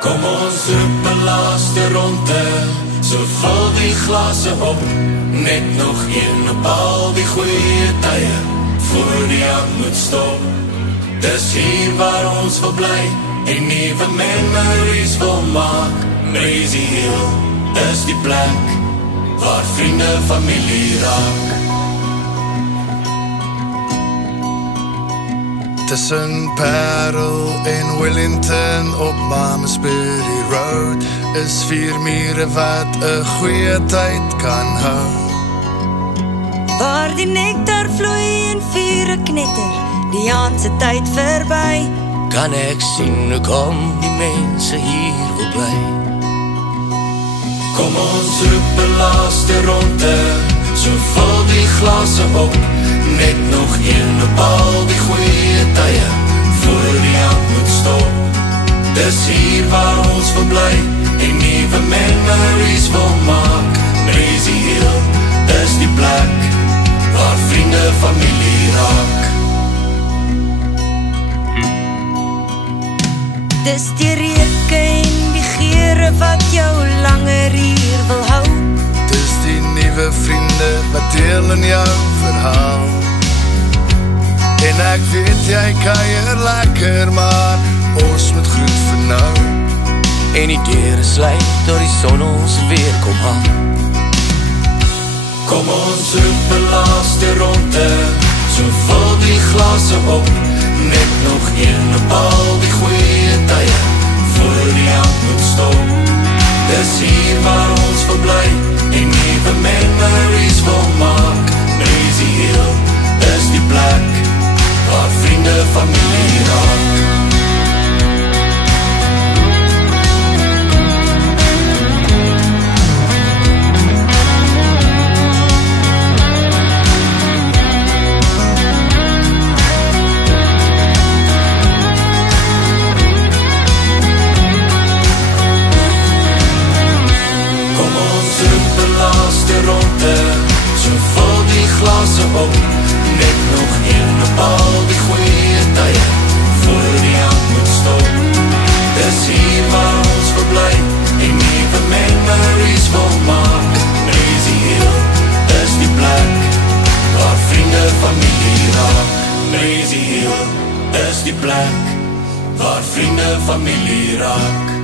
Kom ons roep 'n laaste ronde, so vul die glase op. Net nog een op al die goeie tye, voor die hand moet stop. Dis hier waar ons wil bly, en nuwe memories wil maak. Breezy Hill is die plek, waar vriende familie raak. Tussen Parel en Wellington op Malmesbury Road is 4 mure wat 'n goeie tyd kan hou. Waar die nektar vloei en vure knetter, die aand se tyd verby, kan ek sien hoe kom die mense hier wil bly. Kom ons roep 'n laaste ronde, so vul die glase op. Net nog een op al die goeie tye, voor die hand moet stop. Dis hier waar ons wil bly, en nuwe memories wil maak. Breezy Hill is die plek, waar vriende familie raak. dis die reuke en die geure wat jou langer hier wil hou. Dis die nuwe vriende wat deel in jou verhaal. En ek weet jy kuier lekker, maar ons moet groet vir nou. En die deure sluit door die son ons weer kom haal. Kom ons roep 'n laaste ronde, so vul die glase op. Net nog een op al die goeie tye, voor die hand moet stop. Dis hier waar ons wil bly, en nuwe memories wil maak. Breezy Hill is die plek, waar vriende familie raak. So vul die glase op, net nog een op al die goeie tye, voor die hand moet stop. Dis hier waar ons wil bly, en nuwe memories wil maak. Breezy Hill is die plek, waar vriende familie raak. Breezy Hill is die plek, waar vriende familie raak.